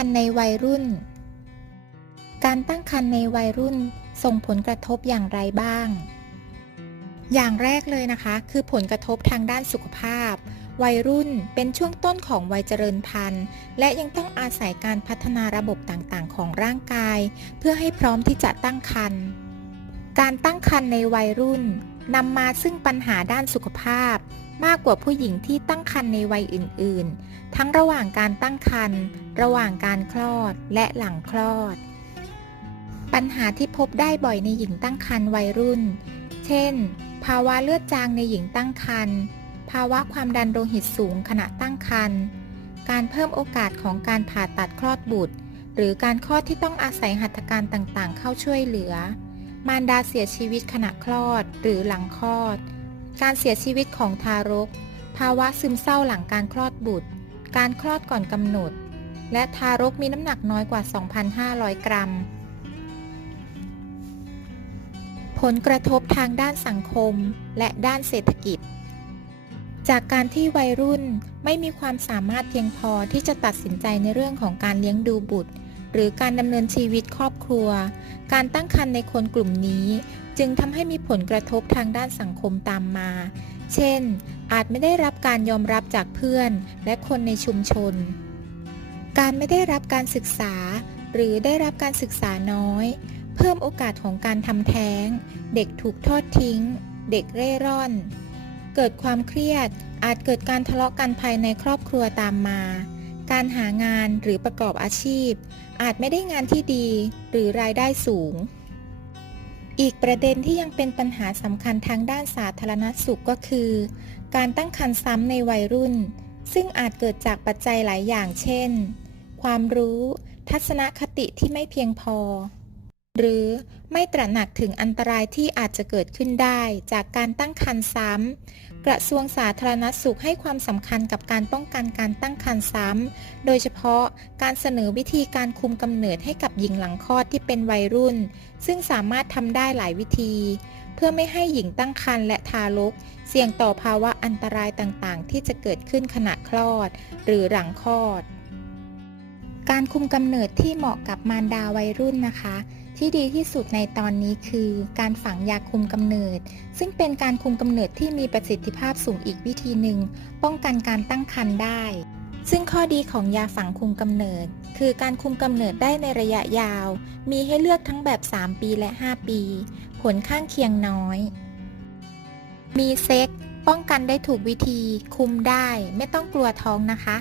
รรภ์ในวัยรุ่น การตั้งครรภ์ในวัยรุ่นส่งผลกระทบอย่างไรบ้าง อย่างแรกเลยนะคะ คือผลกระทบทางด้านสุขภาพ วัยรุ่นเป็นช่วงต้นของวัยเจริญพันธุ์ และยังต้องอาศัยการพัฒนาระบบต่างๆ ของร่างกาย เพื่อให้พร้อมที่จะตั้งครรภ์ การตั้งครรภ์ในวัยรุ่นนำมาซึ่งปัญหาด้านสุขภาพ มากกว่าผู้หญิงที่ตั้งครรภ์ในวัยอื่น ๆ ทั้งระหว่างการตั้งครรภ์ระหว่างการคลอดและหลังคลอด ปัญหาที่พบได้บ่อยในหญิงตั้งครรภ์วัยรุ่น เช่น ภาวะเลือดจางในหญิงตั้งครรภ์ภาวะความดันโลหิตสูงขณะตั้งครรภ์การเพิ่มโอกาสของการผ่าตัดคลอดบุตร หรือการคลอดที่ต้องอาศัยหัตถการต่างๆ เข้าช่วยเหลือ มารดาเสียชีวิตขณะคลอดหรือหลังคลอด การเสียชีวิตของทารก ภาวะซึมเศร้าหลังการคลอดบุตร การคลอดก่อนกำหนด และทารกมีน้ำหนักน้อยกว่า 2,500 กรัม ผลกระทบทางด้านสังคมและด้านเศรษฐกิจ จากการที่วัยรุ่นไม่มีความสามารถเพียงพอที่จะตัดสินใจในเรื่องของการเลี้ยงดูบุตร หรือการดำเนินชีวิตครอบครัว การตั้งครรภ์ในคนกลุ่มนี้ จึงทำให้มีผลกระทบทางด้านสังคมตามมา เช่น อาจไม่ได้รับการยอมรับจากเพื่อนและคนในชุมชน การไม่ได้รับการศึกษา หรือได้รับการศึกษาน้อย เพิ่มโอกาสของการทำแท้ง เด็กถูกทอดทิ้ง เด็กเร่ร่อน เกิดความเครียด อาจเกิดการทะเลาะกันภายในครอบครัวตามมา การหางานหรือประกอบอาชีพ อาจไม่ได้งานที่ดีหรือรายได้สูง อีกประเด็นที่ยังเป็นปัญหาสำคัญทางด้านสาธารณสุขก็คือ การตั้งครรภ์ซ้ำในวัยรุ่น ซึ่งอาจเกิดจากปัจจัยหลายอย่างเช่น ความรู้ ทัศนคติที่ไม่เพียงพอ หรือไม่ตระหนักถึงอันตรายที่อาจจะเกิดขึ้นได้ จากการตั้งครรภ์ซ้ำ กระทรวงสาธารณสุขให้ความสำคัญกับการป้องกันการตั้งครรภ์ซ้ำ โดยเฉพาะการเสนอวิธีการคุมกำเนิดให้กับหญิงหลังคลอดที่เป็นวัยรุ่น ซึ่งสามารถทำได้หลายวิธี เพื่อไม่ให้หญิงตั้งครรภ์และทารก เสี่ยงต่อภาวะอันตรายต่างๆ ที่จะเกิดขึ้นขณะคลอด หรือหลังคลอด การคุมกำเนิดที่เหมาะกับมารดาวัยรุ่นนะคะ ที่ดีที่สุดในตอนนี้คือ การฝังยาคุมกำเนิด ซึ่งเป็นการคุมกำเนิดที่มีประสิทธิภาพสูงอีกวิธีหนึ่ง ป้องกันการตั้งครรภ์ได้ ซึ่งข้อดีของยาฝังคุมกำเนิด คือการคุมกำเนิดได้ในระยะยาว มีให้เลือกทั้งแบบ 3 ปีและ 5 ปี ผลข้างเคียงน้อย มีเซ็กป้องกันได้ถูกวิธี คุมได้ ไม่ต้องกลัวท้องนะคะ